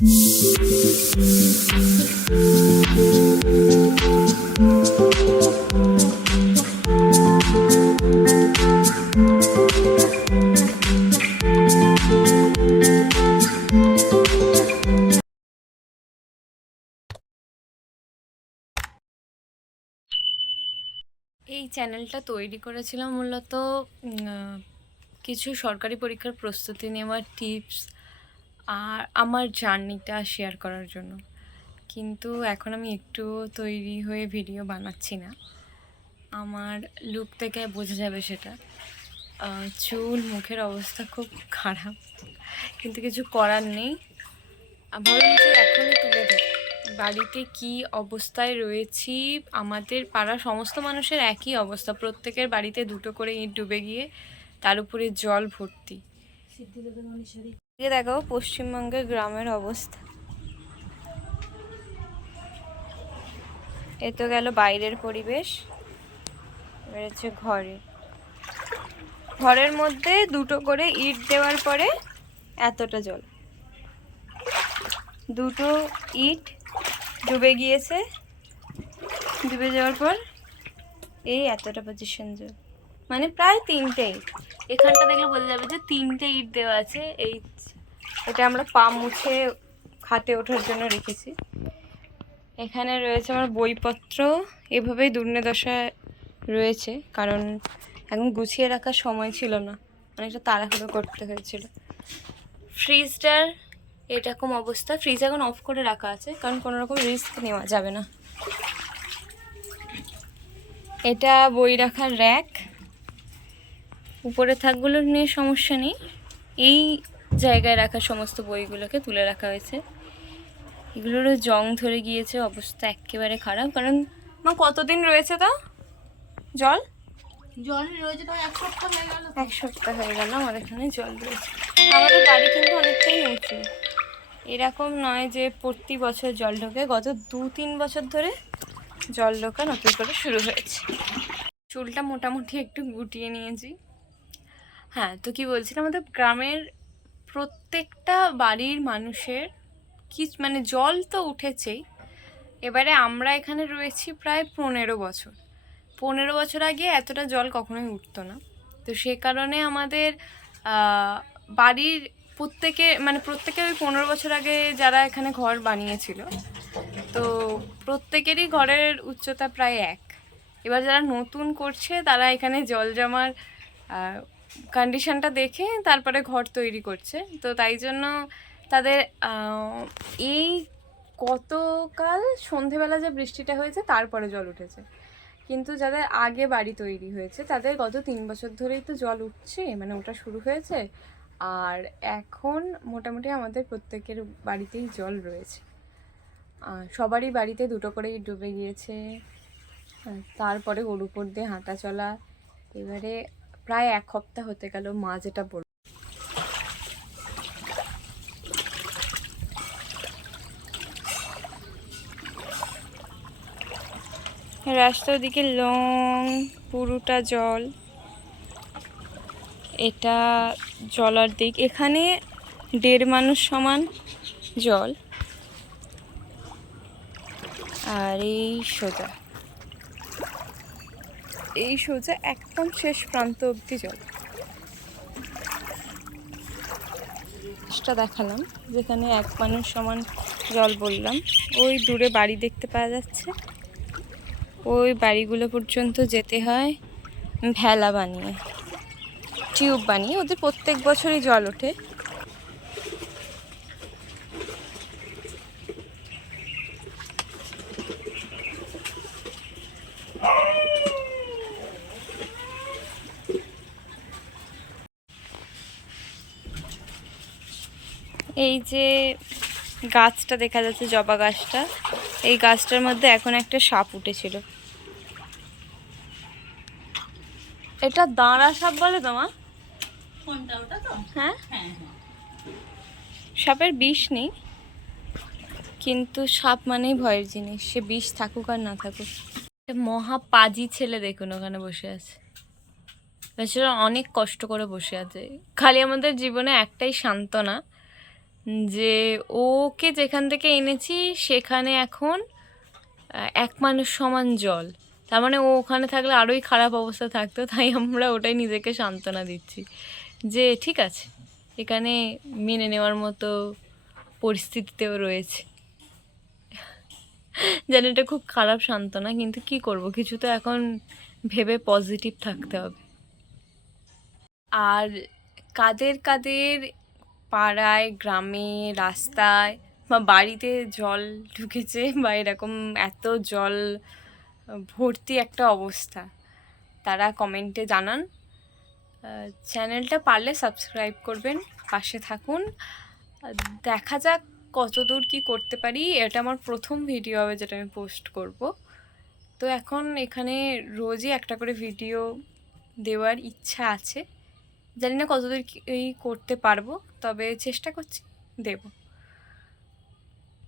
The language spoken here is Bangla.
এই চ্যানেলটা তৈরি করেছিলাম মূলত কিছু সরকারি পরীক্ষার প্রস্তুতি নেওয়ার টিপস আর আমার জার্নিটা শেয়ার করার জন্য। কিন্তু এখন আমি একটু তৈরি হয়ে ভিডিও বানাচ্ছি না। আমার লুক থেকে বোঝা যাবে সেটা। চুল, মুখের অবস্থা খুব খারাপ। কিন্তু কিছু করার নেই। বরং যে এখনই তুলে বাড়িতে কি অবস্থায় রয়েছি? আমাদের পাড়ার সমস্ত মানুষের একই অবস্থা। প্রত্যেকের বাড়িতে দুটো করে ইট ডুবে গিয়ে তার উপরে জল ভর্তি। এদিকে দেখো পশ্চিমবঙ্গের গ্রামের অবস্থা। এ তো গেল বাইরের পরিবেশ, এবার হচ্ছে ঘরে। ঘরের মধ্যে দুটো করে ইট দেওয়ার পরে এতটা জল। দুটো ইট ডুবে গিয়েছে। ডুবে যাওয়ার পর এই এতটা পজিশন জল। মানে প্রায় তিনটে ইট এখানটা দেখলে বোঝা যাবে যে তিনটে ইট দেওয়া আছে। এই এটা আমরা পা মুছে খাটে ওঠার জন্য রেখেছি। এখানে রয়েছে আমার বইপত্র। এভাবেই দুর্নেদশায় রয়েছে, কারণ এখন গুছিয়ে রাখার সময় ছিল না। অনেকটা তাড়াহুড়ো করতে হয়েছিল। ফ্রিজটার এরকম অবস্থা। ফ্রিজ এখন অফ করে রাখা আছে, কারণ কোনো রকম রিস্ক নেওয়া যাবে না। এটা বই রাখার র্যাক। উপরে থাকগুলো নিয়ে সমস্যা নেই। এই জায়গায় রাখা সমস্ত বইগুলোকে তুলে রাখা হয়েছে। এগুলোরও জং ধরে গিয়েছে অবস্থা একেবারে খারাপ। কারণ মা কতদিন রয়েছে তা? জল? জল রয়েছে তো এক সপ্তাহ হয়ে গেল এক সপ্তাহ হয়ে গেল আমার এখানে জল রয়েছে। আমাদের বাড়ি কিন্তু অনেকটাই উঁচু। এরকম নয় যে প্রতি বছর জল ঢোকে গত দু তিন বছর ধরে জল ঢোকা নতুন করে শুরু হয়েছে। চুলটা মোটামুটি একটু গুটিয়ে নিয়েছি। হ্যাঁ তো কি বলছিলাম? আমাদের গ্রামের প্রত্যেকটা বাড়ির মানুষের কি মানে জল তো উঠেছেই। এবারে আমরা এখানে রয়েছি প্রায় পনেরো বছর। পনেরো বছর আগে এতটা জল কখনোই উঠতো না। তো সে কারণে আমাদের বাড়ির প্রত্যেকে মানে প্রত্যেকে ওই পনেরো বছর আগে যারা এখানে ঘর বানিয়েছিল, তো প্রত্যেকেরই ঘরের উচ্চতা প্রায় এক। এবার যারা নতুন করছে, তারা এখানে জল জমার কন্ডিশনটা দেখে তারপরে ঘর তৈরি করছে। তো তাই জন্য তাদের এই গতকাল সন্ধেবেলা যে বৃষ্টিটা হয়েছে, তারপরে জল উঠেছে। কিন্তু যাদের আগে বাড়ি তৈরি হয়েছে, তাদের গত তিন বছর ধরেই তো জল উঠছে মানে ওটা শুরু হয়েছে। আর এখন মোটামুটি আমাদের প্রত্যেকের বাড়িতেই জল রয়েছে। সবারই বাড়িতে দুটো করেই ডুবে গিয়েছে। তারপরে ওর উপর দিয়ে হাঁটা চলা। এবারে প্রায় এক সপ্তাহ হতে গেল মা যেটা বলল। রাস্তার দিকে লং, পুরোটা জল। এটা জলার দিক। এখানে দেড় মানুষ সমান জল। আর এই সোজা। এই সোজা একদম শেষ প্রান্ত অবধি জল। দেখালাম, যেখানে এক মানুষ সমান জল বললাম। ওই দূরে বাড়ি দেখতে পাওয়া যাচ্ছে। ওই বাড়িগুলো পর্যন্ত যেতে হয় ভেলা বানিয়ে, টিউব বানিয়ে। ওদের প্রত্যেক বছরই জল ওঠে। এই যে গাছটা দেখা যাচ্ছে জবা গাছটা। এই গাছটার মধ্যে এখন একটা সাপ উঠেছিল। এটা দাঁড়া সাপ বলে তোমার? কোনটা ওটা তো? হ্যাঁ? হ্যাঁ হ্যাঁ। সাপের বিষ নেই কিন্তু সাপ মানেই ভয়ের জিনিস। সে বিষ থাকুক আর না থাকুক। মহা পাজি ছেলে দেখুন ওখানে বসে আছে। বেচারা অনেক কষ্ট করে বসে আছে। খালি আমাদের জীবনে একটাই সান্ত্বনা যে ওকে যেখান থেকে এনেছি, সেখানে এখন এক মানুষ সমান জল। তার মানে ও ওখানে থাকলে আরোই খারাপ অবস্থা থাকতো, তাই আমরা ওটাই নিজেকে সান্ত্বনা দিচ্ছি। যে ঠিক আছে, এখানে মেনে নেওয়ার মতো পরিস্থিতিতেও রয়েছে। যেন এটা খুব খারাপ সান্ত্বনা, কিন্তু কি করব? কিছু তো এখন ভেবে পজিটিভ থাকতে হবে। আর কাদের কাদের পাড়ায়, গ্রামে, রাস্তায় বা বাড়িতে জল ঢুকেছে বা এরকম এত জল ভর্তি একটা অবস্থা। তারা কমেন্টে জানান চ্যানেলটা পারলে সাবস্ক্রাইব করবেন, পাশে থাকুন। দেখা যাক কতদূর কি করতে পারি, এটা আমার প্রথম ভিডিও হবে যেটা আমি পোস্ট করব। তো এখন এখানে রোজই একটা করে ভিডিও দেওয়ার ইচ্ছা আছে। জানি না কতদূর এই করতে পারব। তবে চেষ্টা করছি দেবো।